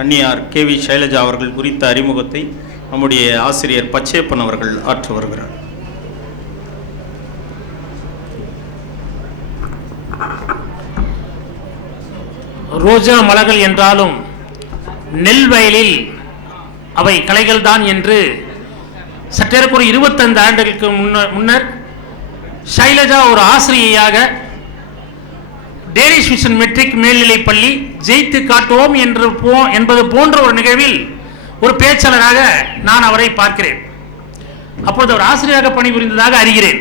அன்னியார் KV Shailaja அவர்கள் குறித்த அறிமுகத்தை நம்முடைய ஆசிரியர் பச்சையப்பன் அவர்கள் ஆற்று வருகிறார். ரோஜா மலர்கள் என்றாலும் நெல் வயலில் அவை கலைகள் தான் என்று சற்றேறக்குறை 25 ஆண்டுகளுக்கு முன்னர் சைலஜா ஒரு ஆசிரியையாக டேனிஷ் மிஷன் மெட்ரிக் மேல்நிலைப் பள்ளி ஜெயித்து காட்டுவோம் என்பது போன்ற ஒரு நிகழ்வில் ஒரு பேச்சாளராக நான் அவரை பார்க்கிறேன். அப்பொழுது அவர் ஆசிரியராக பணிபுரிந்ததாக அறிகிறேன்.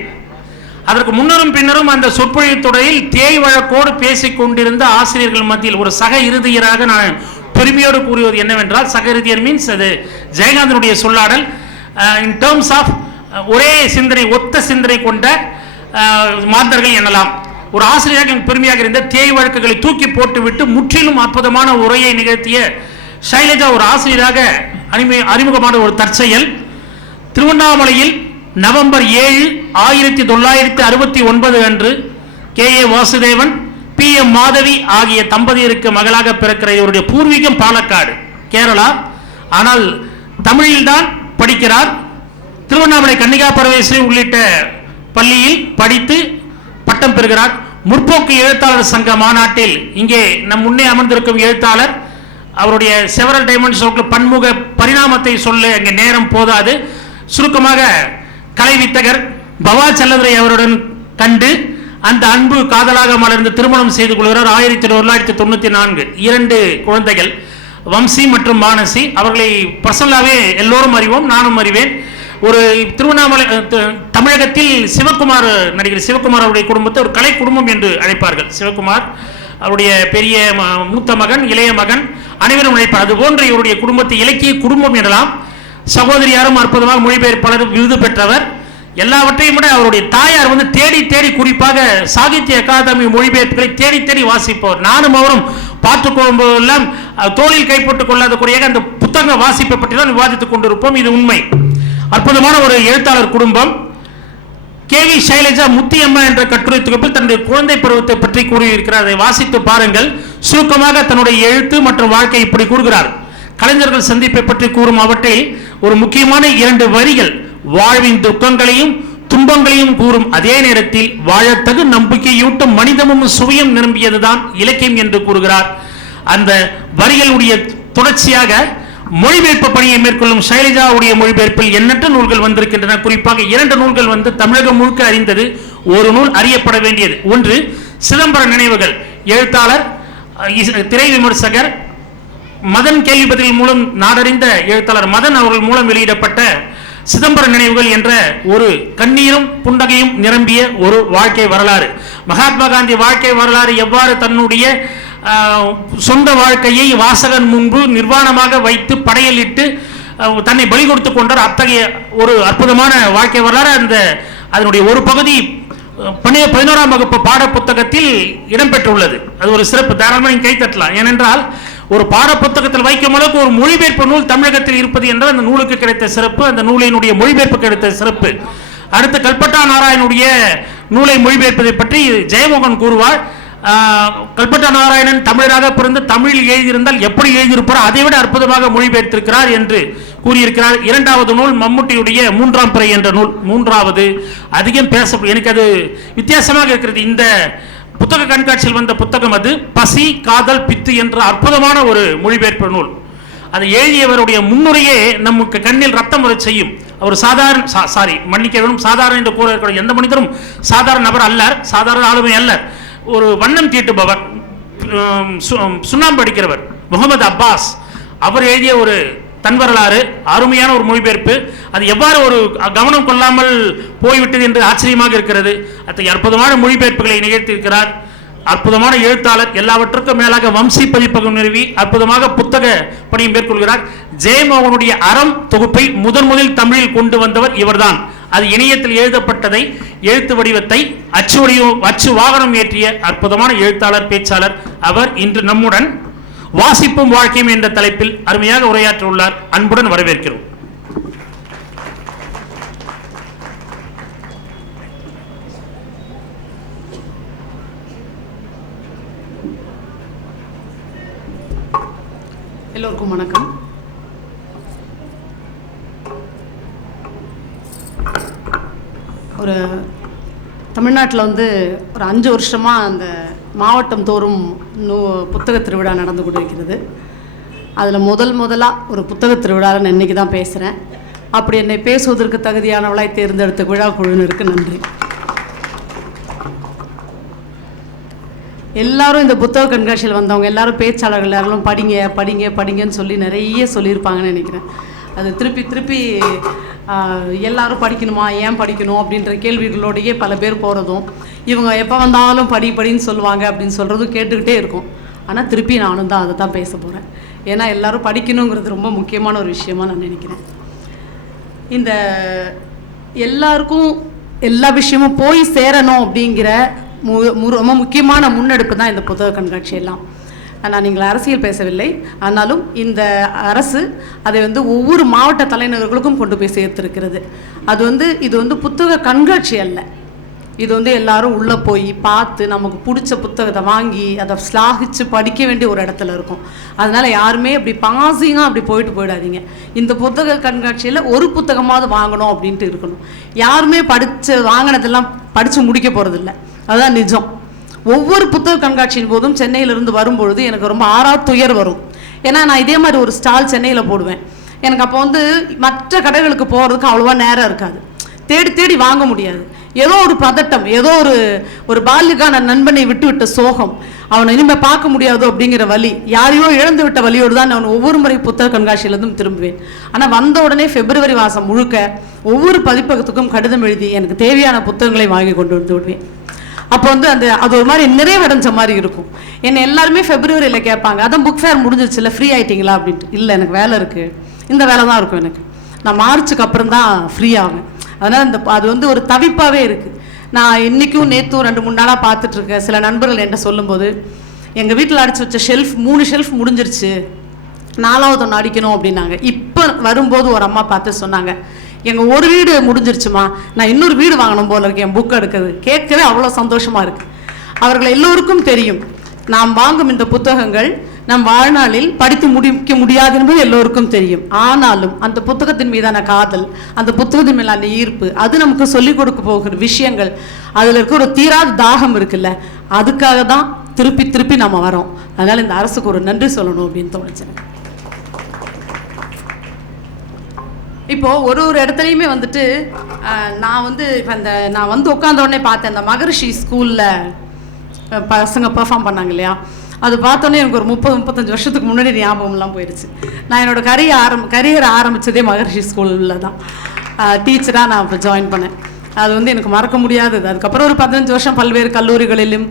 அதற்கு முன்னரும் பின்னரும் அந்த சொற்பொழிவு தொடரில் தேய் வழக்கோடு பேசிக் கொண்டிருந்த ஆசிரியர்கள் மத்தியில் ஒரு சக இறுதியராக நான் பெருமையோடு கூறுவது என்னவென்றால், சக இறுதியர் மீன்ஸ் அது ஜெயகாந்தனுடைய சொல்லாடல். இன் டேர்ம்ஸ் ஆஃப் ஒரே சிந்தனை, ஒத்த சிந்தனை கொண்ட மாந்தர்கள் எனலாம். ஒரு ஆசிரியராக பெருமையாக இருந்த தேய் வழக்குகளை தூக்கி போட்டுவிட்டு முற்றிலும் அற்புதமான உரையை நிகழ்த்திய சைலஜா ஒரு ஆசிரியராக அறிமுகமான ஒரு தற்செயல். திருவண்ணாமலையில் நவம்பர் 7, 1969 அன்று KA வாசுதேவன், PM மாதவி ஆகிய தம்பதியருக்கு மகளாக பிறக்கிற இவருடைய பூர்வீகம் பாலக்காடு, கேரளா. ஆனால் தமிழில்தான் படிக்கிறார். திருவண்ணாமலை கன்னிகா பரமேஸ்வரி உள்ளிட்ட பள்ளியில் படித்து பட்டம் பெறுகிறார். முற்போக்கு எழுத்தாளர் சங்க மாநாட்டில் இங்கே நம் முன்னே அமர்ந்திருக்கும் எழுத்தாளர் அவருடைய செவரல் டைமென்ஷன்ஸ் பன்முக பரிணாமத்தை சொல்ல அங்கே நேரம் போதாது. சுருக்கமாக கலை வித்தகர் பவா செல்லதுரை அவருடன் கண்டு அந்த அன்பு காதலாக மலர்ந்து திருமணம் செய்து கொள்கிறார். 1994 2 குழந்தைகள், வம்சி மற்றும் மானசி. அவர்களை பர்சனலாகவே எல்லோரும் அறிவோம், நானும் அறிவேன். ஒரு திருவண்ணாமலை தமிழகத்தில் சிவகுமார், நடிகர் சிவகுமார் அவருடைய குடும்பத்தை ஒரு கலை குடும்பம் என்று அழைப்பார்கள். சிவகுமார் அவருடைய பெரிய மூத்த மகன், இளைய மகன் அனைவரும் அழைப்பார். அதுபோன்ற இவருடைய குடும்பத்தை இலக்கிய குடும்பம் எனலாம். சகோதரியாரும் அற்புதமாக மொழிபெயர்ப்பாளர் விருது பெற்றவர். எல்லாவற்றையும் விட அவருடைய தாயார் தேடி தேடி குறிப்பாக சாகித்ய அகாதமி மொழிபெயர்ப்புகளை தேடி தேடி வாசிப்பவர். நானும் அவரும் பார்த்துக்கொள்ளும் போதெல்லாம் தோளில் கைப்பட்டுக் கொள்ளாத குறையாக அந்த புத்தக வாசிப்பை பற்றி தான் விவாதித்துக் கொண்டிருப்போம். இது உண்மை. அற்புதமான ஒரு எழுத்தாளர் குடும்பம். KV சைலஜா முத்தியம்மா என்ற கட்டுரை தொகுப்பில் தன்னுடைய குழந்தை பருவத்தை பற்றி கூறியிருக்கிறார். அதை வாசித்து பாருங்கள். சுருக்கமாக தன்னுடைய எழுத்து மற்றும் வாழ்க்கை இப்படி கூறுகிறார். கலைஞர்கள் சந்திப்பை பற்றி கூறும் அவற்றில் ஒரு முக்கியமான 2 வரிகள் வாழ்வின் துக்கங்களையும் துன்பங்களையும் கூறும் அதே நேரத்தில் வாழத்தகு நம்பிக்கையூட்டும் மனிதமும் சுவையும் நிரம்பியதுதான் இலக்கியம் என்று கூறுகிறார். அந்த வரிகளுடைய தொடர்ச்சியாக மொழிபெயர்ப்பு பணியை மேற்கொள்ளும் சைலஜாவுடைய மொழிபெயர்ப்பில் எண்ணற்ற நூல்கள் வந்திருக்கின்றன. குறிப்பாக 2 நூல்கள் தமிழகம் முழுக்க அறிந்தது. ஒரு நூல் அறியப்பட வேண்டியது. ஒன்று சிதம்பர நினைவுகள். எழுத்தாளர், திரை விமர்சகர் மதன் கேள்வி பதில் மூலம் நாடறிந்த எழுத்தாளர் மதன் அவர்கள் மூலம் வெளியிடப்பட்ட சிதம்பர நினைவுகள் என்ற ஒரு கண்ணீரும் புன்னகையும் நிரம்பிய ஒரு வாழ்க்கை வரலாறு. மகாத்மா காந்தி வாழ்க்கை வரலாறு எவ்வாறு தன்னுடைய சொந்த வாழ்க்கையை வாசகன் முன்பு நிர்வாணமாக வைத்து படையலிட்டு தன்னை பலி கொடுத்து கொண்டார். அத்தகைய ஒரு அற்புதமான வாழ்க்கை வரலாறு அதனுடைய ஒரு பகுதி 11ஆம் வகுப்பு பாட புத்தகத்தில் இடம்பெற்றுள்ளது. அது ஒரு சிறப்பு. தாராளமாக கை தட்டலாம். ஏனென்றால் ஒரு பாட புத்தகத்தில் வைக்கும் அளவுக்கு ஒரு மொழிபெயர்ப்பு நூல் தமிழகத்தில் இருப்பது என்றால் அந்த நூலுக்கு கிடைத்த சிறப்பு, அந்த நூலினுடைய மொழிபெயர்ப்பு கிடைத்த சிறப்பு. அடுத்து கல்பட்டா நாராயணனுடைய நூலை மொழிபெயர்ப்பதை பற்றி ஜெயமோகன் கூறுவார். கல்பட்டா நாராயணன் தமிழராக பிறந்து தமிழில் எழுதியிருந்தால் எப்படி எழுதியிருப்பாரோ அதை விட அற்புதமாக மொழிபெயர்த்திருக்கிறார் என்று கூறியிருக்கிறார். 2வது நூல் மம்முட்டியுடைய 3ஆம் பிறை என்ற நூல். 3வது அதிகம் எனக்கு அது வித்தியாசமாக இருக்கிறது. இந்த புத்தக கண்காட்சியில் வந்த புத்தகம் அது பசி காதல் பித்து என்ற அற்புதமான ஒரு மொழிபெயர்ப்பு நூல். அதை எழுதியவருடைய முன்னுரையே நமக்கு கண்ணில் ரத்தம் வர செய்யும். அவர் சாதாரண என்று கூற எந்த மனிதரும் சாதாரண நபர் அல்லர், சாதாரண ஆளுமை அல்லர். ஒரு வண்ணம் தீட்டுபவர், சுண்ணாம்பு அடிக்கிறவர் முகமது அப்பாஸ். அவர் எழுதிய ஒரு தன் வரலாறு, அருமையான ஒரு மொழிபெயர்ப்பு. அது எவ்வாறு ஒரு கவனம் கொள்ளாமல் போய்விட்டது என்று ஆச்சரியமாக இருக்கிறது. அத்தகைய அற்புதமான மொழிபெயர்ப்புகளை நிகழ்த்தியிருக்கிறார். அற்புதமான எழுத்தாளர். எல்லாவற்றுக்கும் மேலாக வம்சி பதிப்பகம் நிறுவி அற்புதமாக புத்தக பணியை மேற்கொள்கிறார். ஜெயமோகனுடைய அறம் தொகுப்பை முதலில் தமிழில் கொண்டு வந்தவர் இவர்தான். அது இணையத்தில் எழுதப்பட்டதை எழுத்து வடிவத்தை அச்சு வாகனம் ஏற்றிய அற்புதமான எழுத்தாளர், பேச்சாளர். அவர் இன்று நம்முடன் வாசிப்பும் வாழ்க்கையும் என்ற தலைப்பில் அருமையாக உரையாற்ற உள்ளார். அன்புடன் வரவேற்கிறோம். எல்லோருக்கும் வணக்கம். ஒரு தமிழ்நாட்டில் வந்து ஒரு 5 வருஷமாக அந்த மாவட்டம் தோறும் புத்தக திருவிழா நடந்து கொண்டு இருக்கிறது. அதில் முதலாக ஒரு புத்தக திருவிழாவில் நான் இன்றைக்கி தான் பேசுகிறேன். அப்படி என்னை பேசுவதற்கு தகுதியானவளாய் தேர்ந்தெடுத்த விழா குழுவினருக்கு நன்றி. எல்லாரும் இந்த புத்தக கண்காட்சியில் வந்தவங்க எல்லாரும் பேச்சாளர்கள் எல்லாரும் படிங்க படிங்க படிங்கன்னு சொல்லி நிறைய சொல்லியிருப்பாங்கன்னு நினைக்கிறேன். அது திருப்பி எல்லாரும் படிக்கணுமா, ஏன் படிக்கணும் அப்படின்ற கேள்விகளோடையே பல பேர் போகிறதும், இவங்க எப்போ வந்தாலும் படின்னு சொல்லுவாங்க அப்படின்னு சொல்கிறதும் கேட்டுக்கிட்டே இருக்கும். ஆனால் திருப்பி நானும் தான் அதை தான் பேச போகிறேன். ஏன்னா எல்லாரும் படிக்கணுங்கிறது ரொம்ப முக்கியமான ஒரு விஷயமா நான் நினைக்கிறேன். இந்த எல்லாருக்கும் எல்லா விஷயமும் போய் சேரணும் அப்படிங்கிற ரொம்ப முக்கியமான முன்னெடுப்பு தான் இந்த புத்தக கண்காட்சி எல்லாம். நான் நீங்கள் அரசியல் பேசவில்லை, ஆனாலும் இந்த அரசு அதை வந்து ஒவ்வொரு மாவட்ட தலைநகர்களுக்கும் கொண்டு போய் சேர்த்துருக்கிறது. இது வந்து புத்தக கண்காட்சி அல்ல, இது வந்து எல்லாரும் உள்ளே போய் பார்த்து நமக்கு பிடிச்ச புத்தகத்தை வாங்கி அதை ஸ்லாகிச்சு படிக்க வேண்டிய ஒரு இடத்துல இருக்கும். அதனால் யாருமே அப்படி பாசிங்காக அப்படி போயிடாதீங்க. இந்த புத்தக கண்காட்சியில் ஒரு புத்தகமாவது வாங்கணும் அப்படின்ட்டு இருக்கணும். யாருமே வாங்கினதெல்லாம் படித்து முடிக்க போகிறதில்ல, அதுதான் நிஜம். ஒவ்வொரு புத்தக கண்காட்சியின் போதும் சென்னையிலிருந்து வரும்பொழுது எனக்கு ரொம்ப துயர் வரும். ஏன்னா நான் இதே மாதிரி ஒரு ஸ்டால் சென்னையில் போடுவேன். எனக்கு அப்போ வந்து மற்ற கடைகளுக்கு போகிறதுக்கு அவ்வளோவா நேரம் இருக்காது, தேடி வாங்க முடியாது. ஏதோ ஒரு பதட்டம், ஏதோ ஒரு பால்யக்கான நண்பனை விட்டு சோகம், அவனை இனிமேல் பார்க்க முடியாதோ அப்படிங்கிற வலி, யாரையோ இழந்து விட்ட வலியோடு தான் நான் ஒவ்வொரு முறை புத்தக கண்காட்சியிலிருந்தும் திரும்புவேன். ஆனால் வந்த உடனே பிப்ரவரி மாதம் முழுக்க ஒவ்வொரு பதிப்பகத்துக்கும் கடிதம் எழுதி எனக்கு தேவையான புத்தகங்களை வாங்கி கொண்டு வந்து விடுவேன். அப்போ வந்து அது ஒரு மாதிரி நிறைவடைஞ்ச மாதிரி இருக்கும். என்னை எல்லாருமே பிப்ரவரியில் கேட்பாங்க, அதான் புக் ஃபேர் முடிஞ்சிருச்சு இல்லை, ஃப்ரீ ஆகிட்டிங்களா அப்படின்ட்டு. இல்லை, எனக்கு வேலை இருக்குது, இந்த வேலை தான் இருக்கும் எனக்கு. நான் மார்ச்சுக்கு அப்புறம் தான் ஃப்ரீ ஆவேன். அதனால் அது வந்து ஒரு தவிப்பாகவே இருக்குது. நான் இன்றைக்கும் நேற்றும் 2-3 நாளாக பார்த்துட்ருக்கேன். சில நண்பர்கள் என்கிட்ட சொல்லும்போது, எங்கள் வீட்டில் அடித்து வச்ச 3 ஷெல்ஃப் முடிஞ்சிருச்சு, 4வது ஒன்று அடிக்கணும் அப்படின்னாங்க. இப்போ வரும்போது ஒரு அம்மா பார்த்து சொன்னாங்க, எங்கள் ஒரு வீடு முடிஞ்சிருச்சுமா, நான் இன்னொரு வீடு வாங்கணும் போல இருக்கு என் புக் எடுக்கிறது. கேட்கவே அவ்வளோ சந்தோஷமாக இருக்குது. அவர்கள் எல்லோருக்கும் தெரியும், நாம் வாங்கும் இந்த புத்தகங்கள் நம் வாழ்நாளில் படித்து முடிக்க முடியாது என்பது எல்லோருக்கும் தெரியும். ஆனாலும் அந்த புத்தகத்தின் மீதான காதல், அந்த புத்தகத்தின் மேலான ஈர்ப்பு, அது நமக்கு சொல்லிக் கொடுக்க போகிற விஷயங்கள், அதில் இருக்க ஒரு தீராத தாகம் இருக்குல்ல, அதுக்காக தான் திருப்பி நம்ம வரோம். அதனால் இந்த அரசுக்கு ஒரு நன்றி சொல்லணும் அப்படின்னு தோணுச்சு. இப்போது ஒரு இடத்துலையுமே வந்துட்டு நான் வந்து உட்காந்த உடனே பார்த்தேன், அந்த மகரிஷி ஸ்கூலில் பசங்க பெர்ஃபார்ம் பண்ணாங்க இல்லையா, அது பார்த்தோன்னே எனக்கு ஒரு 30-35 வருஷத்துக்கு முன்னாடி ஞாபகம்லாம் போயிடுச்சு. நான் என்னோட கரியர் ஆரம்பித்ததே மகரிஷி ஸ்கூலில் தான். டீச்சராக நான் இப்போ ஜாயின் பண்ணேன். அது வந்து எனக்கு மறக்க முடியாதது. அதுக்கப்புறம் ஒரு 15 வருஷம் பல்வேறு கல்லூரிகளிலும்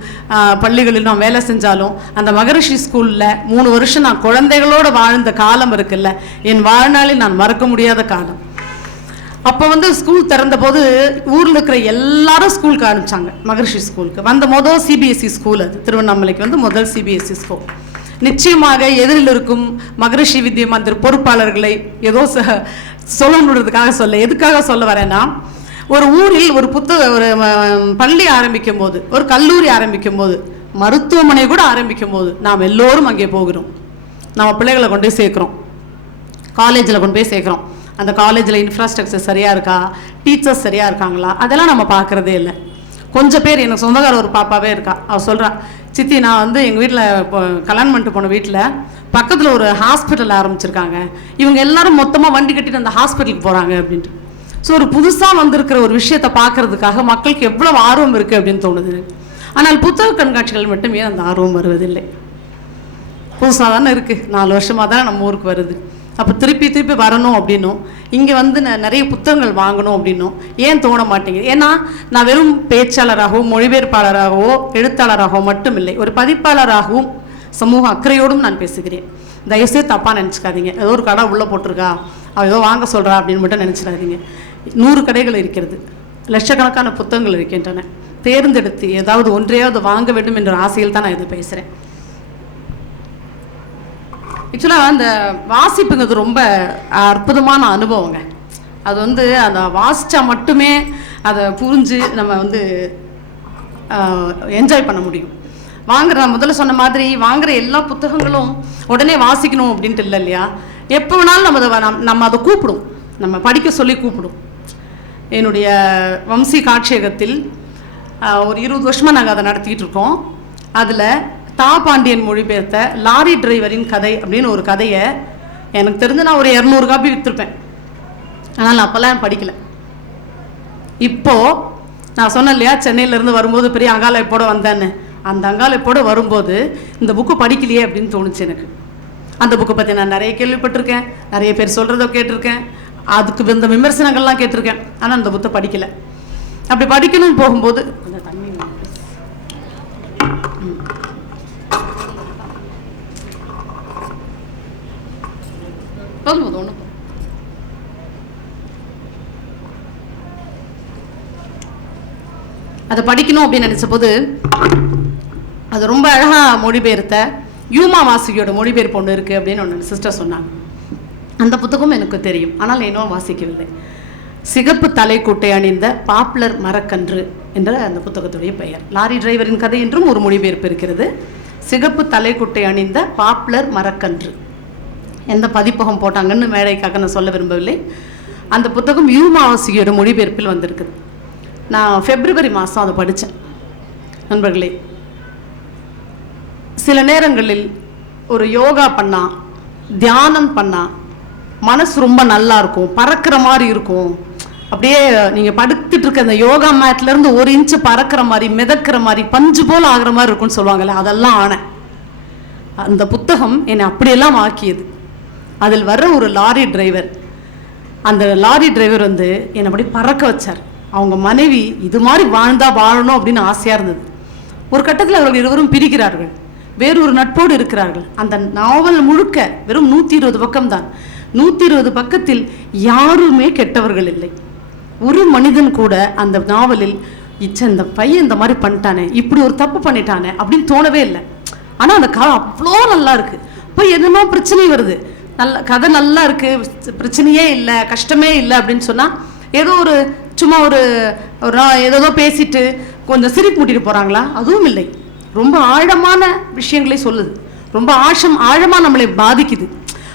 பள்ளிகளிலும் நான் வேலை செஞ்சாலும், அந்த மகரிஷி ஸ்கூலில் 3 வருஷம் நான் குழந்தைகளோடு வாழ்ந்த காலம் இருக்குல்ல, என் வாழ்நாளில் நான் மறக்க முடியாத காலம். அப்போ வந்து ஸ்கூல் திறந்த போது ஊரில் இருக்கிற எல்லாரும் ஸ்கூலுக்கு அனுப்பிச்சாங்க. மகரிஷி ஸ்கூலுக்கு வந்த முதல் சிபிஎஸ்சி ஸ்கூல், அது திருவண்ணாமலைக்கு வந்து முதல் சிபிஎஸ்சி ஸ்கூல். நிச்சயமாக எதிரில் இருக்கும் மகரிஷி வித்யா மந்திர் பொறுப்பாளர்களை ஏதோ சொல்லணுன்றதுக்காக எதுக்காக சொல்ல வரேன்னா, ஒரு ஊரில் ஒரு பள்ளி ஆரம்பிக்கும் போது, ஒரு கல்லூரி ஆரம்பிக்கும் போது, மருத்துவமனை கூட ஆரம்பிக்கும் போது நாம் எல்லோரும் அங்கே போகிறோம். நம்ம பிள்ளைகளை கொண்டு போய் சேர்க்குறோம், காலேஜில் கொண்டு போய் சேர்க்குறோம். அந்த காலேஜில் இன்ஃப்ராஸ்ட்ரக்சர் சரியாக இருக்கா, டீச்சர்ஸ் சரியாக இருக்காங்களா, அதெல்லாம் நம்ம பார்க்குறதே இல்லை. கொஞ்சம் பேர், எனக்கு சொந்தக்கார ஒரு பாப்பாவே இருக்கா, அவள் சொல்கிறா, சித்தி நான் வந்து எங்கள் வீட்டில் இப்போ கல்யாணம் பண்ணிட்டு போன வீட்டில் பக்கத்தில் ஒரு ஹாஸ்பிட்டல் ஆரம்பிச்சிருக்காங்க, இவங்க எல்லாரும் மொத்தமாக வண்டி கட்டிட்டு அந்த ஹாஸ்பிட்டலுக்கு போகிறாங்க அப்படின்ட்டு. ஸோ ஒரு புதுசாக வந்திருக்கிற ஒரு விஷயத்தை பார்க்கறதுக்காக மக்களுக்கு எவ்வளோ ஆர்வம் இருக்குது அப்படின்னு தோணுது. ஆனால் புத்தக கண்காட்சிகள் மட்டுமே அந்த ஆர்வம் வருவதில்லை. புதுசாக தானே இருக்குது, 4 வருஷமாக தானே நம்ம ஊருக்கு வருது, அப்போ திருப்பி வரணும் அப்படின்னும், இங்கே வந்து நிறைய புத்தகங்கள் வாங்கணும் அப்படின்னும் ஏன் தோண மாட்டேங்குது? ஏன்னா நான் வெறும் பேச்சாளராகவோ மொழிபெயர்ப்பாளராகவோ எழுத்தாளராகவோ மட்டும் இல்லை, ஒரு பதிப்பாளராகவும் சமூக அக்கறையோடும் நான் பேசுகிறேன். தயவுசெய்து தப்பாக நினச்சிக்காதீங்க. ஏதோ ஒரு கடை உள்ளே போட்டிருக்கா, அவள் ஏதோ வாங்க சொல்கிறா அப்படின்னு மட்டும் நினச்சிடாதீங்க. 100 கடைகள் இருக்கிறது, லட்சக்கணக்கான புத்தகங்கள் இருக்கின்றன. தேர்ந்தெடுத்து ஏதாவது ஒன்றையாவது வாங்க வேண்டும் என்ற ஆசையில் தான் நான் இதை பேசுகிறேன். ஆக்சுவலாக அந்த வாசிப்புங்கிறது ரொம்ப அற்புதமான அனுபவங்க. அது வந்து அந்த வாசித்தா மட்டுமே அதை புரிஞ்சு நம்ம வந்து என்ஜாய் பண்ண முடியும். வாங்குற, நான் முதல்ல சொன்ன மாதிரி வாங்குற எல்லா புத்தகங்களும் உடனே வாசிக்கணும் அப்படின்ட்டு இல்லை இல்லையா. எப்போ வேணாலும் நம்ம அதை கூப்பிடும், நம்ம படிக்க சொல்லி கூப்பிடும். என்னுடைய வம்சி காட்சியகத்தில் ஒரு 20 வருஷமாக நாங்கள் அதை நடத்திக்கிட்டு இருக்கோம். அதில் தா பாண்டியன் மொழிபெயர்த்த லாரி டிரைவரின் கதை அப்படின்னு ஒரு கதையை எனக்கு தெரிஞ்சு நான் ஒரு 200 காப்பி விற்றுருப்பேன். ஆனால் நான் அப்போல்லாம் படிக்கலை. இப்போது நான் சொன்னேன் இல்லையா, சென்னையிலேருந்து வரும்போது பெரிய அங்காளைப்போட வந்தேன்னு. அந்த அங்காளைப்போட வரும்போது இந்த புக்கு படிக்கலையே அப்படின்னு தோணுச்சு எனக்கு. அந்த புக்கை பற்றி நான் நிறைய கேள்விப்பட்டிருக்கேன், நிறைய பேர் சொல்கிறத கேட்டிருக்கேன், அதுக்கு இந்த விமர்சனங்கள்லாம் கேட்டிருக்கேன். ஆனால் அந்த புக்கை படிக்கலை. அப்படி படிக்கணும்னு போகும்போது அந்த தண்ணி போதும் ஒன்று அதை படிக்கணும் அப்படின்னு நினச்ச போது அது ரொம்ப அழகாக மொழிபெயர்த்த யூமா வாசுகியோட மொழிபெயர்ப்பு ஒன்று இருக்குது அப்படின்னு ஒன்று சிஸ்டர் சொன்னாங்க. அந்த புத்தகம் எனக்கு தெரியும், ஆனால் இன்னும் வாசிக்கவில்லை. சிகப்பு தலைக்குட்டை அணிந்த பாப்புலர் மரக்கன்று என்ற அந்த புத்தகத்துடைய பெயர். லாரி டிரைவரின் கதை என்றும் ஒரு மொழிபெயர்ப்பு இருக்கிறது. சிகப்பு தலைக்குட்டை அணிந்த பாப்புலர் மரக்கன்று. எந்த பதிப்பகம் போட்டாங்கன்னு மேடைக்காக நான் சொல்ல விரும்பவில்லை. அந்த புத்தகம் யூமா வாசுகியோட மொழிபெயர்ப்பில் வந்திருக்குது. நான் பிப்ரவரி மாதம் அதை படித்தேன். நண்பர்களே, சில நேரங்களில் ஒரு யோகா பண்ணா, தியானம் பண்ணா மனசு ரொம்ப நல்லா இருக்கும், பறக்கிற மாதிரி இருக்கும். அப்படியே நீங்கள் படுத்துட்டு இருக்க அந்த யோகா மேட்லேருந்து 1 இன்ச்சு பறக்கிற மாதிரி, மிதக்கிற மாதிரி, பஞ்சு போல் ஆகிற மாதிரி இருக்கும்னு சொல்லுவாங்கல்ல, அதெல்லாம் ஆனேன். அந்த புத்தகம் என்னை அப்படியெல்லாம் ஆக்கியது. அதில் வர்ற ஒரு லாரி டிரைவர், அந்த லாரி டிரைவர் வந்து என்னை அப்படி பறக்க வச்சார். அவங்க மனைவி இது மாதிரி வாழணும் அப்படின்னு ஆசையாக இருந்தது. ஒரு கட்டத்தில் அவர்கள் இருவரும் பிரிக்கிறார்கள், வேறொரு நட்போடு இருக்கிறார்கள். அந்த நாவல் முழுக்க வெறும் 120 பக்கம்தான். 120 பக்கத்தில் யாருமே கெட்டவர்கள் இல்லை. ஒரு மனிதன் கூட அந்த நாவலில் இந்த பையன் இந்த மாதிரி பண்ணிட்டானே, இப்படி ஒரு தப்பு பண்ணிட்டானே அப்படின்னு தோணவே இல்லை. ஆனால் அந்த கதை அவ்வளோ நல்லா இருக்கு. இப்போ என்னமோ பிரச்சனை வருது, நல்ல கதை நல்லா இருக்கு, பிரச்சனையே இல்லை, கஷ்டமே இல்லை அப்படின்னு சொன்னால் ஏதோ ஒரு சும்மா ஒரு ஏதோ பேசிட்டு கொஞ்சம் சிரிப்பு மூட்டிட்டு போகிறாங்களா? அதுவும் இல்லை. ரொம்ப ஆழமான விஷயங்களே சொல்லுது, ரொம்ப ஆழமாக நம்மளை பாதிக்குது.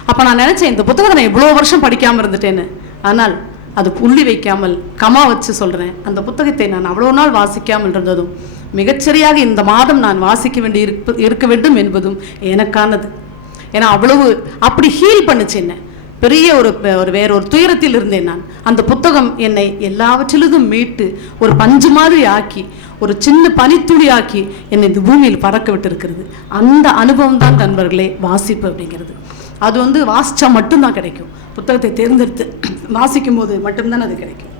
அப்போ நான் நினச்சேன், இந்த புத்தகத்தை நான் இவ்வளோ வருஷம் படிக்காமல் இருந்துட்டேன்னு. ஆனால் அது புள்ளி வைக்காமல் கமா வச்சு சொல்கிறேன், அந்த புத்தகத்தை நான் அவ்வளோ நாள் வாசிக்காமல் இருந்ததும் மிகச்சரியாக இந்த மாதம் நான் வாசிக்க வேண்டி இருக்க வேண்டும் என்பதும் எனக்கானது. ஏன்னா அவ்வளவு அப்படி ஹீல் பண்ணுச்சு என்ன. பெரிய வேற ஒரு துயரத்தில் இருந்தேன் நான். அந்த புத்தகம் என்னை எல்லாவற்றிலும் மீட்டு ஒரு பஞ்சு மாதிரி ஆக்கி, ஒரு சின்ன பனித்துளி ஆக்கி என்னை இந்த பூமியில் பறக்க விட்டு இருக்கிறது. அந்த அனுபவம் தான் நண்பர்களே வாசிப்பு அப்படிங்கிறது. அது வந்து வாசிச்சா மட்டும்தான் கிடைக்கும். புத்தகத்தை தேர்ந்தெடுத்து வாசிக்கும் போது மட்டும்தான் அது கிடைக்கும்.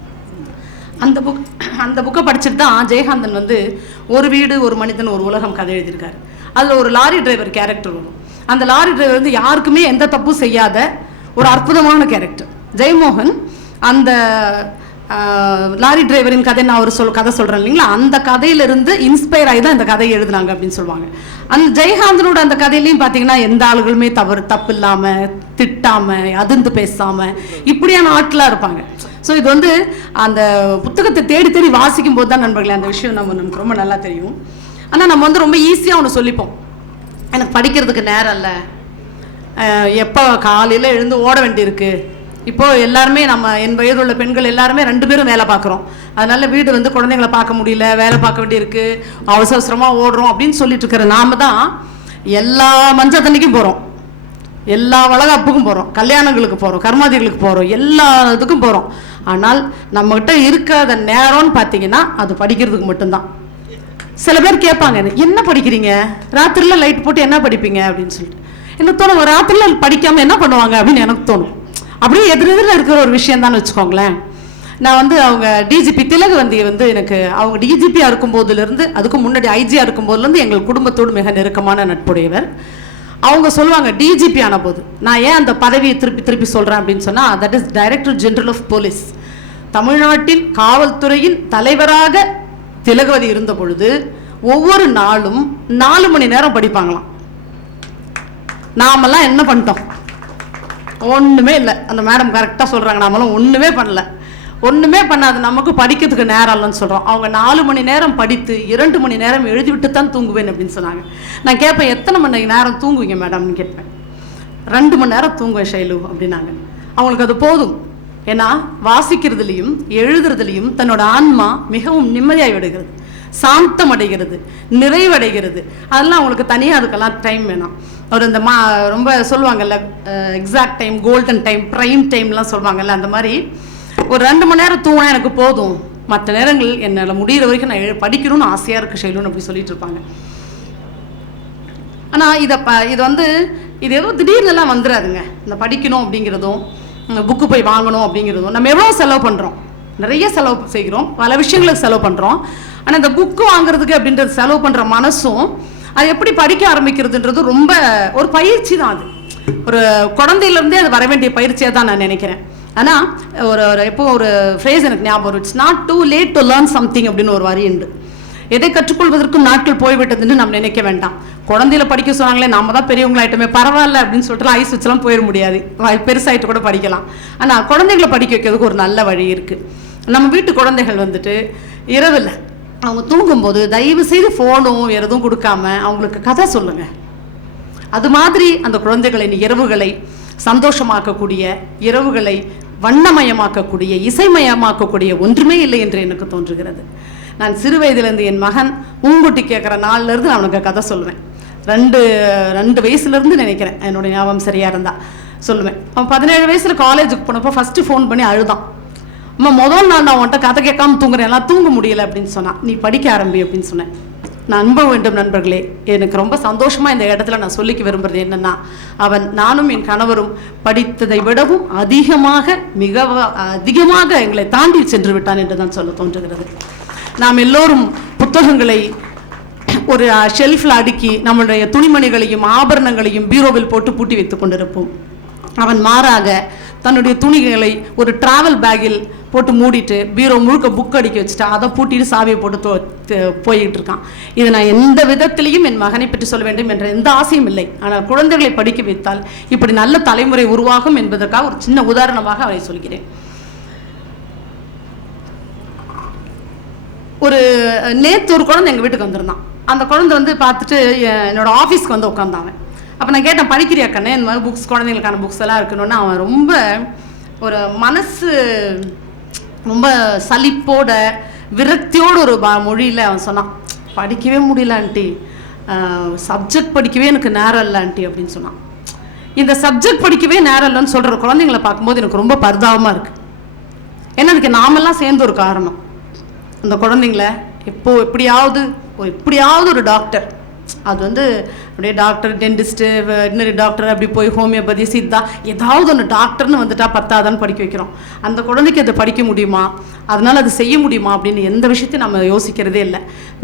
அந்த புக்கை படிச்சுட்டு தான் ஜெயகாந்தன் வந்து ஒரு வீடு ஒரு மனிதன் ஒரு உலகம் கதை எழுதியிருக்காரு. அதில் ஒரு லாரி டிரைவர் கேரக்டர் வரும். அந்த லாரி டிரைவர் வந்து யாருக்குமே எந்த தப்பும் செய்யாத ஒரு அற்புதமான கேரக்டர் ஜெயமோகன். அந்த லாரி டிரைவரின் கதை நான் ஒரு கதை சொல்கிறேன் இல்லைங்களா, அந்த கதையிலிருந்து இன்ஸ்பயர் ஆகி தான் இந்த கதையை எழுதுனாங்க அப்படின்னு சொல்லுவாங்க. அந்த ஜெயகாந்தனோட அந்த கதையிலையும் பார்த்தீங்கன்னா எந்த ஆளுகளுமே தப்பு இல்லாமல், திட்டாமல், அதிர்ந்து பேசாமல் இப்படியான ஆட்களாக இருப்பாங்க. ஸோ இது வந்து அந்த புத்தகத்தை தேடி தேடி வாசிக்கும் போது தான் நண்பர்களே அந்த விஷயம் நமக்கு ரொம்ப நல்லா தெரியும். ஆனால் நம்ம வந்து ரொம்ப ஈஸியாக ஒன்று சொல்லிப்போம், எனக்கு படிக்கிறதுக்கு நேரம் இல்லை, எப்போ காலையில் எழுந்து ஓட வேண்டியிருக்கு. இப்போது எல்லாருமே என் வயது உள்ள பெண்கள் எல்லாருமே 2 பேரும் வேலை பார்க்குறோம். அதனால் வீடு வந்து குழந்தைங்களை பார்க்க முடியல, வேலை பார்க்க வேண்டியிருக்கு, அவசரமாக ஓடுறோம் அப்படின்னு சொல்லிட்டு இருக்கிற நாம தான் எல்லா மஞ்சள் தண்ணிக்கும் போகிறோம், எல்லா வளகாப்புக்கும் போகிறோம், கல்யாணங்களுக்கு போகிறோம், கர்மாதிகளுக்கு போகிறோம், எல்லா இதுக்கும் போகிறோம். ஆனால் நம்மகிட்ட இருக்காத நேரம்னு பார்த்தீங்கன்னா அது படிக்கிறதுக்கு மட்டும்தான். சில பேர் கேட்பாங்க, என்ன படிக்கிறீங்க, ராத்திரியில் லைட் போட்டு என்ன படிப்பீங்க அப்படின்னு சொல்லிட்டு எனக்கு தோணும். ஒரு ராத்திரியில் படிக்காமல் என்ன பண்ணுவாங்க அப்படின்னு எனக்கு தோணும். அப்படியே எதிரெதிரில் இருக்கிற ஒரு விஷயம் தான் வச்சுக்கோங்களேன். நான் வந்து அவங்க டிஜிபி திலகவந்தி வந்து எனக்கு அவங்க டிஜிபியாக இருக்கும்போதுலேருந்து, அதுக்கு முன்னாடி ஐஜியாக இருக்கும்போதுலேருந்து எங்கள் குடும்பத்தோடு மிக நெருக்கமான நட்புடையவர். அவங்க சொல்லுவாங்க, டிஜிபி ஆன போது நான் ஏன் அந்த பதவியை திருப்பி சொல்கிறேன் அப்படின்னு சொன்னால், that is director general of police. தமிழ்நாட்டின் காவல்துறையின் தலைவராக திலகவதி இருந்த பொழுது ஒவ்வொரு நாளும் 4 மணி நேரம் படிப்பாங்களாம். நாமெல்லாம் என்ன பண்ணிட்டோம்? ஒன்றுமே இல்லை. அந்த மேடம் கரெக்டாக சொல்கிறாங்க, நாமெல்லாம் ஒன்றுமே பண்ணல. ஒன்றுமே பண்ணாது, நமக்கு படிக்கிறதுக்கு நேரம் இல்லைன்னு சொல்கிறோம். அவங்க 4 மணி நேரம் படித்து 2 மணி நேரம் எழுதிவிட்டு தான் தூங்குவேன் அப்படின்னு சொன்னாங்க. நான் கேட்பேன், எத்தனை மணி நேரம் தூங்குவீங்க மேடம்னு கேட்பேன். 2 மணி நேரம் தூங்குவேன் ஷைலு அப்படின்னாங்க. அவங்களுக்கு அது போதும். ஏன்னா வாசிக்கிறதுலையும் எழுதுறதுலையும் தன்னோட ஆன்மா மிகவும் நிம்மதியாகி விடுகிறது, சாந்தம் அடைகிறது, நிறைவடைகிறது. அதெல்லாம் அவங்களுக்கு தனியாக அதுக்கெல்லாம் டைம் வேணாம். ஒரு இந்த ரொம்ப சொல்லுவாங்கல்ல, exact time, golden time, prime டைம்லாம் சொல்லுவாங்கல்ல, அந்த மாதிரி ஒரு 2 மணி நேரம் தூங்கினா எனக்கு போதும், மற்ற நேரங்கள் என்னால் முடிகிற வரைக்கும் நான் படிக்கணும்னு ஆசையாக இருக்குது ஷைலுன்னு அப்படி சொல்லிட்டு இருப்பாங்க. ஆனால் இது வந்து இது ஏதோ திடீர்னுலாம் வந்துடாதுங்க. இந்த படிக்கணும் அப்படிங்கிறதும் புக்கு போய் வாங்கணும் அப்படிங்கிறதும் நம்ம எவ்வளோ செலவு பண்ணுறோம், நிறைய செலவு செய்கிறோம், பல விஷயங்களுக்கு செலவு பண்ணுறோம். ஆனால் இந்த புக்கு வாங்குறதுக்கு அப்படின்றது செலவு பண்ணுற மனசும் அது எப்படி படிக்க ஆரம்பிக்கிறதுன்றது ரொம்ப ஒரு பயிற்சி தான். அது ஒரு குழந்தையிலேருந்தே அது வர வேண்டிய பயிற்சியாக தான் நான் நினைக்கிறேன். ஆனால் எப்போ ஒரு ஃப்ரேஸ் எனக்கு ஞாபகம், it's not too late to learn something அப்படின்னு ஒரு வரி உண்டு. எதை கற்றுக்கொள்வதற்கும் நாட்கள் போய்விட்டதுன்னு நம்ம நினைக்க வேண்டாம். குழந்தையில படிக்க சொன்னாங்களே, நம்ம தான் பெரியவங்களாயிட்டமே பரவாயில்ல அப்படின்னு சொல்லிட்டு ஐஸ் வச்செல்லாம் போயிட முடியாது, பெருசாயிட்டு கூட படிக்கலாம். ஆனால் குழந்தைகளை படிக்க வைக்கிறதுக்கு ஒரு நல்ல வழி இருக்குது. நம்ம வீட்டு குழந்தைகள் வந்துட்டு இரவில் அவங்க தூங்கும்போது தயவு செய்து ஃபோனும் வேறு எதுவும் கொடுக்காம அவங்களுக்கு கதை சொல்லுங்க. அது மாதிரி அந்த குழந்தைகளின் இரவுகளை சந்தோஷமாக்கக்கூடிய, இரவுகளை வண்ணமயமாக்கக்கூடிய, இசைமயமாக்கக்கூடிய ஒன்றுமே இல்லை என்று எனக்கு தோன்றுகிறது. நான் சிறு வயதிலேருந்து என் மகன் ஊங்குட்டி கேட்குற நாள்லேருந்து நான் அவனுக்கு கதை சொல்லுவேன். 2 வயசுலேருந்து நினைக்கிறேன், என்னுடைய ஞாபகம் சரியாக இருந்தால் சொல்லுவேன். அவன் 17 வயசில் காலேஜுக்கு போனப்போ ஃபஸ்ட்டு ஃபோன் பண்ணி அழுதான். அம்மா முதல் நாள் நான் அவன்கிட்ட கதை கேட்காம தூங்குறேன், எல்லாம் தூங்க முடியலை அப்படின்னு சொன்னான். நீ படிக்க ஆரம்பி அப்படின்னு சொன்னேன். நான் நம்ப வேண்டும் நண்பர்களே, எனக்கு ரொம்ப சந்தோஷமாக இந்த இடத்துல நான் சொல்லிக்க விரும்புகிறது என்னென்னா, நானும் என் கணவரும் படித்ததை விடவும் மிக அதிகமாக எங்களை தாண்டி சென்று விட்டான் என்று தான் சொல்ல தோன்றுகிறது. நாம் எல்லோரும் புத்தகங்களை ஒரு ஷெல்ஃபில் அடுக்கி நம்மளுடைய துணிமணிகளையும் ஆபரணங்களையும் பீரோவில் போட்டு பூட்டி வைத்துக் கொண்டிருப்போம். அவன் மாறாக தன்னுடைய துணிகளை ஒரு டிராவல் பேக்கில் போட்டு மூடிட்டு பீரோ முழுக்க புக் அடிக்க வச்சுட்டு அதை பூட்டிட்டு சாவியை போட்டு போய்கிட்டு இருக்கான். இதை நான் எந்த விதத்திலையும் என் மகனை பற்றி சொல்ல வேண்டும் என்ற எந்த ஆசையும் இல்லை. ஆனால் குழந்தைகளை படிக்க வைத்தால் இப்படி நல்ல தலைமுறை உருவாகும் என்பதற்காக ஒரு சின்ன உதாரணமாக அவரை சொல்கிறேன். நேற்று ஒரு குழந்தை எங்கள் வீட்டுக்கு வந்திருந்தான். அந்த குழந்தை வந்து பார்த்துட்டு என்னோட ஆஃபீஸ்க்கு வந்து உட்காந்தாங்க. அப்போ நான் கேட்டேன், படிக்கிறியா கண்ணே, இந்த மாதிரி புக்ஸ், குழந்தைங்களுக்கான புக்ஸ் எல்லாம் இருக்கணும்னு. அவன் ரொம்ப ஒரு மனசு ரொம்ப சலிப்போட விரக்தியோட ஒரு மொழியில் அவன் சொன்னான், படிக்கவே முடியல ஆண்டி, சப்ஜெக்ட் படிக்கவே எனக்கு நேரம் இல்லை ஆண்டி அப்படின்னு சொன்னான். இந்த சப்ஜெக்ட் படிக்கவே நேரம் இல்லைன்னு சொல்கிற குழந்தைங்களை பார்க்கும்போது எனக்கு ரொம்ப பரிதாபமாக இருக்குது. ஏன்னா அதுக்கு நாமெல்லாம் சேர்ந்து ஒரு காரணம். அந்த குழந்தைங்கள எப்படியாவது ஒரு டாக்டர், அது வந்து அப்படியே டாக்டர், டென்டிஸ்ட்டு, வெட்டினரி டாக்டர், அப்படி போய் ஹோமியோபதி, சித்தா, ஏதாவது ஒன்று டாக்டர்னு வந்துட்டா பத்தாதான்னு படிக்க வைக்கிறோம். அந்த குழந்தைக்கு அதை படிக்க முடியுமா, அதனால் அது செய்ய முடியுமா அப்படின்னு எந்த விஷயத்தையும் நம்ம யோசிக்கிறதே இல்லை.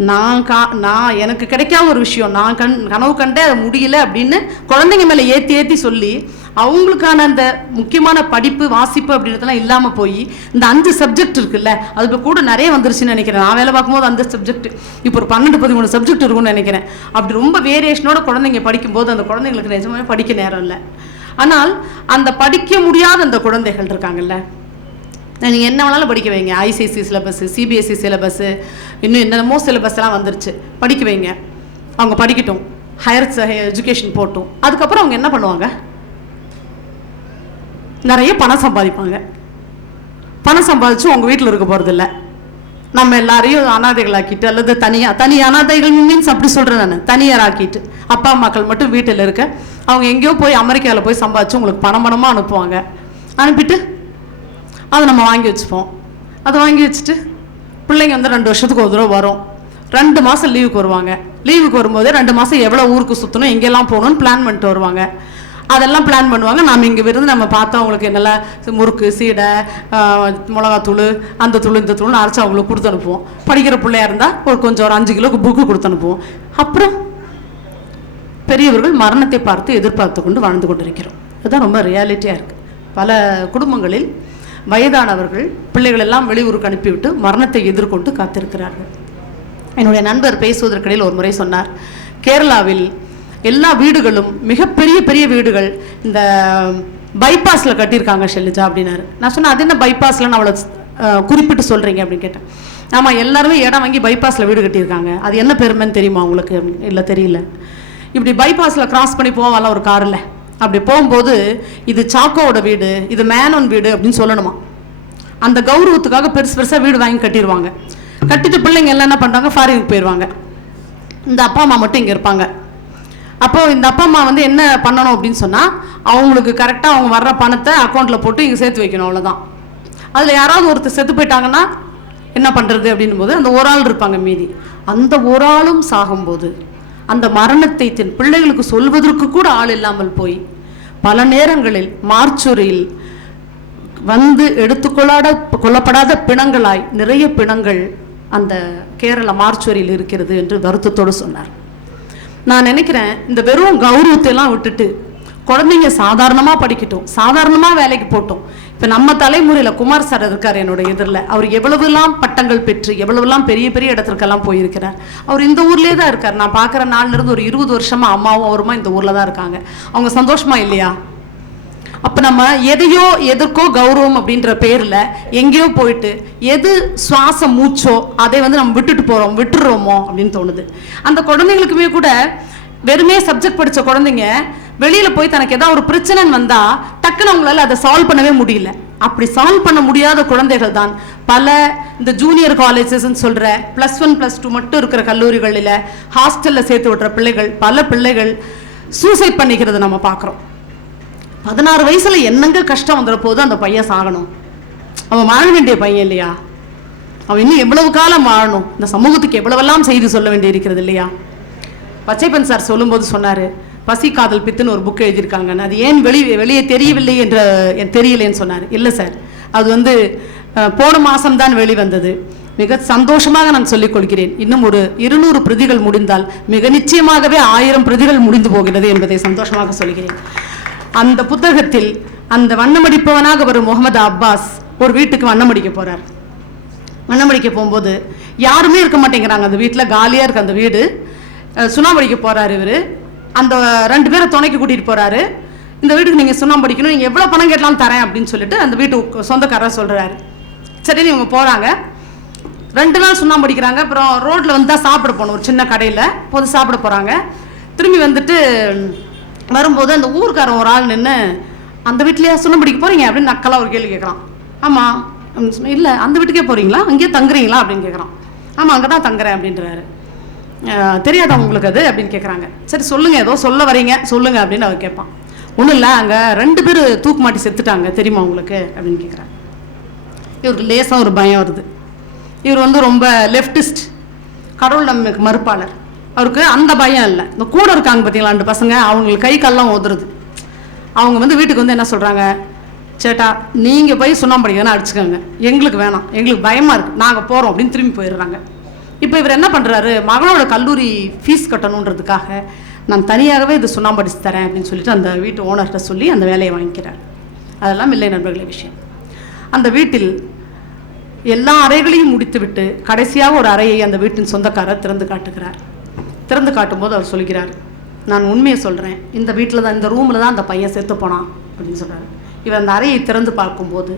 நான் எனக்கு கிடைக்காத ஒரு விஷயம், நான் கனவு கண்டே அதை முடியல அப்படின்னு குழந்தைங்க மேலே ஏற்றி சொல்லி அவங்களுக்கான அந்த முக்கியமான படிப்பு, வாசிப்பு அப்படின்றதெல்லாம் இல்லாமல் போய் இந்த 5 சப்ஜெக்ட் இருக்குல்ல, அது இப்போ கூட நிறைய வந்துருச்சுன்னு நினைக்கிறேன். நான் வேலை பார்க்கும்போது அந்த சப்ஜெக்ட் இப்போ ஒரு 12-13 சப்ஜெக்ட் இருக்கும்னு நினைக்கிறேன். அப்படி ரொம்ப வேரியேஷனோட குழந்தைங்க படிக்கும்போது அந்த குழந்தைங்களுக்கு நிஜமாவே படிக்க நேரம் இல்லை. ஆனால் அந்த படிக்க முடியாத அந்த குழந்தைகள் இருக்காங்கல்ல, நீங்கள் என்ன வேணாலும் படிக்க வைங்க, ஐசிஐசி சிலபஸ்ஸு, சிபிஎஸ்சி சிலபஸ்ஸு, இன்னும் என்னென்னமோ சிலபஸ் எல்லாம் வந்துருச்சு, படிக்க வைங்க. அவங்க படிக்கட்டும், ஹையர் எஜுகேஷன் போட்டும். அதுக்கப்புறம் அவங்க என்ன பண்ணுவாங்க, நிறைய பணம் சம்பாதிப்பாங்க. பணம் சம்பாதிச்சு உங்கள் வீட்டில் இருக்க போகிறதில்ல, நம்ம எல்லாரையும் அனாதைகளாக்கிட்டு, அல்லது தனி அனாதைகள் மீன்ஸ் அப்படி சொல்கிறேன் நான், தனியாராக்கிட்டு அப்பா அம்மாக்கள் மட்டும் வீட்டில் இருக்க, அவங்க எங்கேயோ போய் அமெரிக்காவில் போய் சம்பாதிச்சு உங்களுக்கு பணமாக அனுப்புவாங்க. அனுப்பிட்டு அதை நம்ம வாங்கி வச்சுப்போம். அதை வாங்கி வச்சுட்டு பிள்ளைங்க வந்து 2 வருஷத்துக்கு ஒரு தடவை வரும், 2 மாதம் லீவுக்கு வருவாங்க. லீவுக்கு வரும்போதே 2 மாதம் எவ்வளோ ஊருக்கு சுற்றணும், எங்கெல்லாம் போகணும்னு பிளான் பண்ணிட்டு வருவாங்க. அதெல்லாம் பிளான் பண்ணுவாங்க. நாம் இங்கே இருந்து நம்ம பார்த்தோம், அவங்களுக்கு என்னெல்லாம் முறுக்கு, சீடை, மிளகாத்தூள், அந்த தூள் இந்த தூள்னு அரைச்சி அவங்களுக்கு கொடுத்து அனுப்புவோம். படிக்கிற பிள்ளையாக இருந்தால் கொஞ்சம் ஒரு 5 கிலோக்கு புக்கு கொடுத்து அனுப்புவோம். அப்புறம் பெரியவர்கள் மரணத்தை பார்த்து எதிர்பார்த்து கொண்டு வாழ்ந்து கொண்டிருக்கிறோம். இதுதான் ரொம்ப ரியாலிட்டியாக இருக்குது. பல குடும்பங்களில் வயதானவர்கள் பிள்ளைகள் எல்லாம் வெளியூருக்கு அனுப்பிவிட்டு மரணத்தை எதிர்கொண்டு காத்திருக்கிறார்கள். என்னுடைய நண்பர் பேசுவதற்கிடையில் ஒரு முறை சொன்னார், கேரளாவில் எல்லா வீடுகளும் மிகப்பெரிய பெரிய வீடுகள் இந்த பைபாஸில் கட்டியிருக்காங்க ஷெல்லிஜா அப்படின்னாரு. நான் சொன்னேன், அது என்ன பைபாஸில், நான் அவ்வளோ குறிப்பிட்டு சொல்கிறீங்க அப்படின்னு கேட்டேன். ஆமாம், எல்லாருமே இடம் வாங்கி பைபாஸில் வீடு கட்டியிருக்காங்க. அது என்ன பெருமைன்னு தெரியுமா உங்களுக்கு? இல்லை, தெரியல. இப்படி பைபாஸில் கிராஸ் பண்ணி போவால ஒரு காரில், அப்படி போகும்போது இது சாக்கோவோட வீடு, இது மேனோன் வீடு அப்படின்னு சொல்லணுமா. அந்த கௌரவத்துக்காக பெருசு பெருசாக வீடு வாங்கி கட்டிடுவாங்க. கட்டிட்டு பிள்ளைங்க எல்லாம் என்ன பண்ணுறாங்க, ஃபாரினுக்கு போயிடுவாங்க. இந்த அப்பா அம்மா மட்டும் இங்கே இருப்பாங்க. அப்போது இந்த அப்பா அம்மா வந்து என்ன பண்ணணும் அப்படின்னு சொன்னால், அவங்களுக்கு கரெக்டாக அவங்க வர்ற பணத்தை அக்கௌண்ட்டில் போட்டு இங்கே சேர்த்து வைக்கணும், அவ்வளோதான். அதில் யாராவது ஒருத்தர் செத்து போயிட்டாங்கன்னா என்ன பண்ணுறது அப்படின்னும் போது அந்த ஒரு ஆள் இருப்பாங்க மீதி. அந்த ஒரு ஆளும் சாகும்போது அந்த மரணத்தை தன் பிள்ளைகளுக்கு சொல்வதற்கு கூட ஆள் இல்லாமல் போய் பல நேரங்களில் மார்ச்சுரியில் வந்து கொல்லப்படாத பிணங்களாய் நிறைய பிணங்கள் அந்த கேரள மார்ச்சுரியில் இருக்கிறது என்று வருத்தத்தோடு சொன்னார். நான் நினைக்கிறேன், இந்த வெறும் கௌரவத்தை எல்லாம் விட்டுட்டு குழந்தைங்க சாதாரணமாக படிக்கட்டும், சாதாரணமாக வேலைக்கு போட்டோம். இப்போ நம்ம தலைமுறையில் குமார் சார் இருக்கார் என்னோட எதிரில். அவர் எவ்வளவுலாம் பட்டங்கள் பெற்று எவ்வளவுலாம் பெரிய பெரிய இடத்துக்கெல்லாம் போயிருக்கிறார். அவர் இந்த ஊர்லேயே தான் இருக்கார். நான் பார்க்குற நாள்லேருந்து ஒரு 20 வருஷமாக அம்மாவும் அவருமா இந்த ஊரில் தான் இருக்காங்க. அவங்க சந்தோஷமா இல்லையா? அப்போ நம்ம எதையோ எதற்கோ கௌரவம் அப்படின்ற பேரில் எங்கேயோ போயிட்டு எது சுவாசம் மூச்சோ அதை வந்து நம்ம விட்டுடுறோமோ அப்படின்னு தோணுது. அந்த குழந்தைங்களுக்குமே கூட வெறுமே சப்ஜெக்ட் படித்த குழந்தைங்க வெளியில் போய் தனக்கு ஏதாவது ஒரு பிரச்சனைன்னு வந்தால் டக்குன்னு அவங்களால அதை சால்வ் பண்ணவே முடியல. அப்படி சால்வ் பண்ண முடியாத குழந்தைகள் தான் பல இந்த ஜூனியர் காலேஜஸ்ன்னு சொல்கிற +1 +2 மட்டும் இருக்கிற கல்லூரிகளில் ஹாஸ்டலில் சேர்த்து விடுற பிள்ளைகள், பல பிள்ளைகள் சூசைட் பண்ணிக்கிறது நம்ம பார்க்குறோம். 16 வயசுல என்னங்க கஷ்டம் வந்துட போது அந்த பையன் சாகணும்? அவன் வாழ வேண்டிய பையன் இல்லையா? அவன் இன்னும் எவ்வளவு காலம் வாழணும்? இந்த சமூகத்துக்கு எவ்வளவெல்லாம் செய்தி சொல்ல வேண்டி இருக்கிறது இல்லையா? பச்சைப்பன் சார் சொல்லும்போது சொன்னார், பசி காதல் பித்துன்னு ஒரு புக் எழுதியிருக்காங்கன்னு. அது ஏன் வெளியே தெரியவில்லை என்று தெரியலேன்னு சொன்னார். இல்லை சார், அது வந்து போன மாதம்தான் வெளிவந்தது. மிக சந்தோஷமாக நான் சொல்லிக் கொள்கிறேன், இன்னும் ஒரு 200 பிரதிகள் முடிந்தால் மிக நிச்சயமாகவே 1000 பிரதிகள் முடிந்து போகிறது என்பதை சந்தோஷமாக சொல்கிறேன். அந்த புத்தகத்தில் அந்த வண்ணமடிப்பவனாக வரும் முகமது அப்பாஸ் ஒரு வீட்டுக்கு வண்ணமடிக்க போகிறார். வண்ணமடிக்க போகும்போது யாருமே இருக்க மாட்டேங்கிறாங்க. அந்த வீட்டில் காலியாக இருக்கு அந்த வீடு. சுண்ணாம்படிக்க போகிறார் இவர். அந்த 2 பேரை துணைக்கு கூட்டிகிட்டு போகிறாரு. இந்த வீட்டுக்கு நீங்கள் சுண்ணாம்படிக்கணும், நீங்கள் எவ்வளோ பணம் கேட்டாலும் தரேன் அப்படின்னு சொல்லிட்டு அந்த வீட்டு சொந்தக்காரர் சொல்கிறாரு. சரின்னு இவங்க போகிறாங்க. 2 நாள் சுண்ணாம்படிக்கிறாங்க. அப்புறம் ரோட்டில் வந்து தான் சாப்பிட போகணும், ஒரு சின்ன கடையில் போது சாப்பிட போகிறாங்க. திரும்பி வந்துட்டு வரும்போது அந்த ஊருக்காரன் ஒரு ஆள் நின்று, அந்த வீட்லேயே சுண்ணாம்படிக்க போகிறீங்க அப்படின்னு நக்கலாக ஒரு கேள்வி கேட்குறான். ஆமாம். இல்லை, அந்த வீட்டுக்கே போகிறீங்களா, அங்கேயே தங்குறீங்களா அப்படின்னு கேட்குறான். ஆமாம், அங்கே தான் தங்குறேன் அப்படின்றாரு. தெரியாதா உங்களுக்கு அது அப்படின்னு கேட்குறாங்க. சரி சொல்லுங்கள், ஏதோ சொல்ல வரீங்க சொல்லுங்கள் அப்படின்னு அவர் கேட்பான். ஒன்றும் இல்லை, அங்கே 2 பேர் தூக்கு மாட்டி செத்துட்டாங்க தெரியுமா உங்களுக்கு அப்படின்னு கேட்குறாரு. இவருக்கு லேசாக ஒரு பயம் வருது. இவர் வந்து ரொம்ப லெஃப்டிஸ்ட், கடவுள் நமக்கு மறுப்பாளர். அவருக்கு அந்த பயம் இல்லை. இந்த கூட இருக்காங்க பார்த்தீங்களா 2 பசங்க, அவங்களுக்கு கை கால்லாம் ஓதுறது. அவங்க வந்து வீட்டுக்கு வந்து என்ன சொல்கிறாங்க, சேட்டா நீங்கள் போய் சுண்ணாம்படிக்கணும் அடிச்சுக்கோங்க, எங்களுக்கு வேணாம், எங்களுக்கு பயமாக இருக்குது, நாங்கள் போகிறோம் அப்படின்னு திரும்பி போயிடுறாங்க. இப்போ இவர் என்ன பண்ணுறாரு, மகளோட கல்லூரி ஃபீஸ் கட்டணுன்றதுக்காக நான் தனியாகவே இது சுண்ணாம்படிச்சு தரேன் அப்படின்னு சொல்லிட்டு அந்த வீட்டு ஓனர்கிட்ட சொல்லி அந்த வேலையை வாங்கிக்கிறார். அதெல்லாம் இல்லை நண்பர்களே விஷயம். அந்த வீட்டில் எல்லா அறைகளையும் முடித்துவிட்டு கடைசியாக ஒரு அறையை அந்த வீட்டின் சொந்தக்காரர் திறந்து காட்டுகிறார். திறந்து காட்டும்போது அவர் சொல்கிறார், நான் உண்மையை சொல்கிறேன், இந்த வீட்டில் தான், இந்த ரூமில் தான் அந்த பையன் செத்து போனான் அப்படின்னு சொல்கிறார். இவர் அந்த அறையை திறந்து பார்க்கும்போது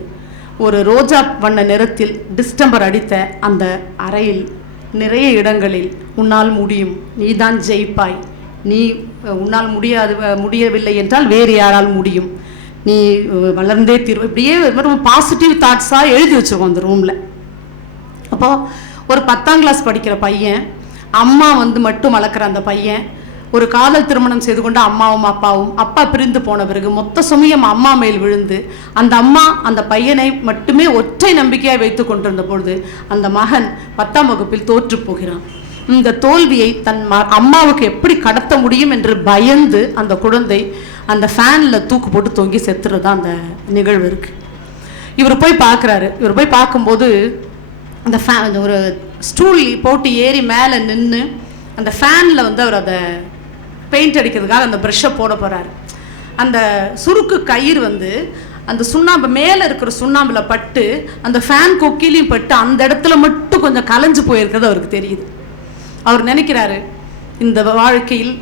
ஒரு ரோஜா வண்ண நிறத்தில் டிஸ்டம்பர் அடித்த அந்த அறையில் நிறைய இடங்களில் உன்னால் முடியும், நீ தான் ஜெயிப்பாய், நீ உன்னால் முடியவில்லை என்றால் வேறு யாரால் முடியும், நீ வளர்ந்தே தீர்வு, இப்படியே பாசிட்டிவ் தாட்ஸாக எழுதி வச்சுருக்கோம் அந்த ரூமில். அப்போது ஒரு 10ஆம் கிளாஸ் படிக்கிற பையன், அம்மா வந்து மட்டும் வளர்க்குற அந்த பையன், ஒரு காதல் திருமணம் செய்து கொண்டு அம்மாவும் அப்பாவும், அப்பா பிரிந்து போன பிறகு மொத்த சுமையும் அம்மா மேல் விழுந்து அந்த அம்மா அந்த பையனை மட்டுமே ஒற்றை நம்பிக்கையாக வைத்து கொண்டிருந்த பொழுது அந்த மகன் 10ஆம் வகுப்பில் தோற்று போகிறான். இந்த தோல்வியை தன் அம்மாவுக்கு எப்படி கடத்த முடியும் என்று பயந்து அந்த குழந்தை அந்த ஃபேனில் தூக்கு போட்டு தொங்கி செத்துறது அந்த நிகழ்வு இருக்கு. இவர் போய் பார்க்குறாரு. இவர் போய் பார்க்கும்போது அந்த ஒரு ஸ்டூல் போட்டு ஏறி மேலே நின்று அந்த ஃபேனில் வந்து அவர் அதை பெயிண்ட் அடிக்கிறதுக்காக அந்த ப்ரஷ்ஷை போட போகிறாரு. அந்த சுருக்கு கயிறு வந்து அந்த சுண்ணாம்பு மேலே இருக்கிற சுண்ணாம்பில் பட்டு அந்த ஃபேன் கொக்கிலையும் பட்டு அந்த இடத்துல மட்டும் கொஞ்சம் கலைஞ்சு போயிருக்கிறது அவருக்கு தெரியுது. அவர் நினைக்கிறாரு, இந்த வாழ்க்கையில்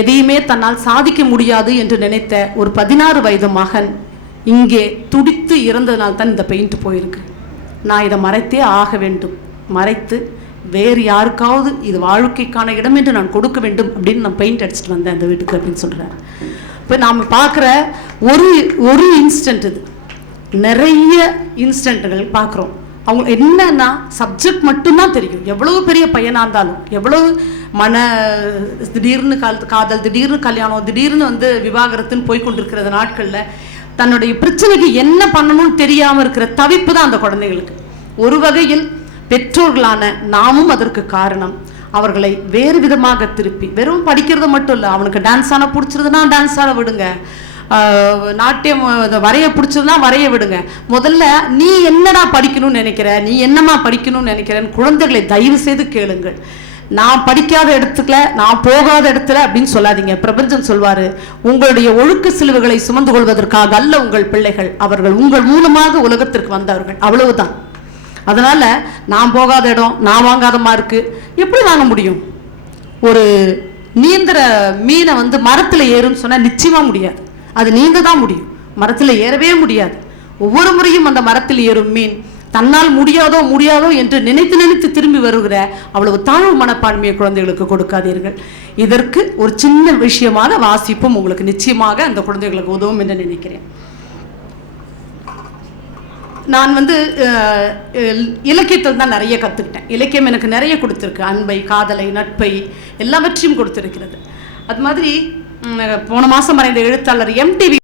எதையுமே தன்னால் சாதிக்க முடியாது என்று நினைத்த ஒரு 16 வயது மகன் இங்கே துடித்து இறந்ததுனால தான் இந்த பெயிண்ட் போயிருக்கு. நான் இதை மறைத்தே ஆக வேண்டும், மறைத்து வேறு யாருக்காவது இது வாழ்க்கைக்கான இடம் என்று நான் கொடுக்க வேண்டும் அப்படின்னு நான் பெயிண்ட் அடிச்சுட்டு வந்தேன் அந்த வீட்டுக்கு அப்படின்னு சொல்கிறார். இப்போ நாம் பார்க்குற ஒரு இன்ஸ்டன்ட், இது நிறைய இன்ஸ்டன்ட்டுகள் பார்க்குறோம். அவங்க என்னன்னா சப்ஜெக்ட் மட்டும்தான் தெரியும். எவ்வளவு பெரிய பையனாக இருந்தாலும், எவ்வளவு திடீர்னு காதல், திடீர்னு கல்யாணம், திடீர்னு விவாகரத்துன்னு போய்கொண்டிருக்கிற நாட்களில் தன்னுடைய பிரச்சனைக்கு என்ன பண்ணணும்னு தெரியாமல் இருக்கிற தவிப்பு தான் அந்த குழந்தைகளுக்கு. ஒரு வகையில் பெற்றோர்களான நாமும் அதற்கு காரணம். அவர்களை வேறு விதமாக திருப்பி, வெறும் படிக்கிறது மட்டும் இல்லை, அவனுக்கு டான்ஸ் ஆன பிடிச்சிருதுன்னா டான்ஸ் ஆட விடுங்க, நாட்டியம் வரைய பிடிச்சதுன்னா வரைய விடுங்க. முதல்ல நீ என்னடா படிக்கணும்னு நினைக்கிற, நீ என்னமா படிக்கணும்னு நினைக்கிறேன்னு குழந்தைகளை தயவு செய்து கேளுங்கள். நான் படிக்காத இடத்துல, நான் போகாத இடத்துல அப்படின்னு சொல்லாதீங்க. பிரபஞ்சம் சொல்வாரு, உங்களுடைய ஒழுக்க சிலுவைகளை சுமந்து கொள்வதற்காக அல்ல உங்கள் பிள்ளைகள், அவர்கள் உங்கள் மூலமாக உலகத்திற்கு வந்தவர்கள், அவ்வளவுதான். அதனால நான் போகாத இடம், நான் வாங்காத மார்க்கு எப்படி வாங்க முடியும்? ஒரு நீந்திர மீனை மரத்தில் ஏறுன்னு சொன்னால் நிச்சயமா முடியாது. அது நீந்த தான் முடியும், மரத்தில் ஏறவே முடியாது. ஒவ்வொரு முறையும் அந்த மரத்தில் ஏறும் மீன் தன்னால் முடியாதோ என்று நினைத்து திரும்பி வருகிற அவ்வளவு தாழ்வு மனப்பான்மையை குழந்தைகளுக்கு கொடுக்காதீர்கள். இதற்கு ஒரு சின்ன விஷயமான வாசிப்பும் உங்களுக்கு நிச்சயமாக அந்த குழந்தைகளுக்கு உதவும் என்று நினைக்கிறேன். நான் இலக்கியத்தில் தான் நிறைய கற்றுக்கிட்டேன். இலக்கியம் எனக்கு நிறைய கொடுத்துருக்கு. அன்பை, காதலை, நட்பை எல்லாவற்றையும் கொடுத்திருக்கிறது. அது மாதிரி போன மாதம் மறைந்த எழுத்தாளர் MTV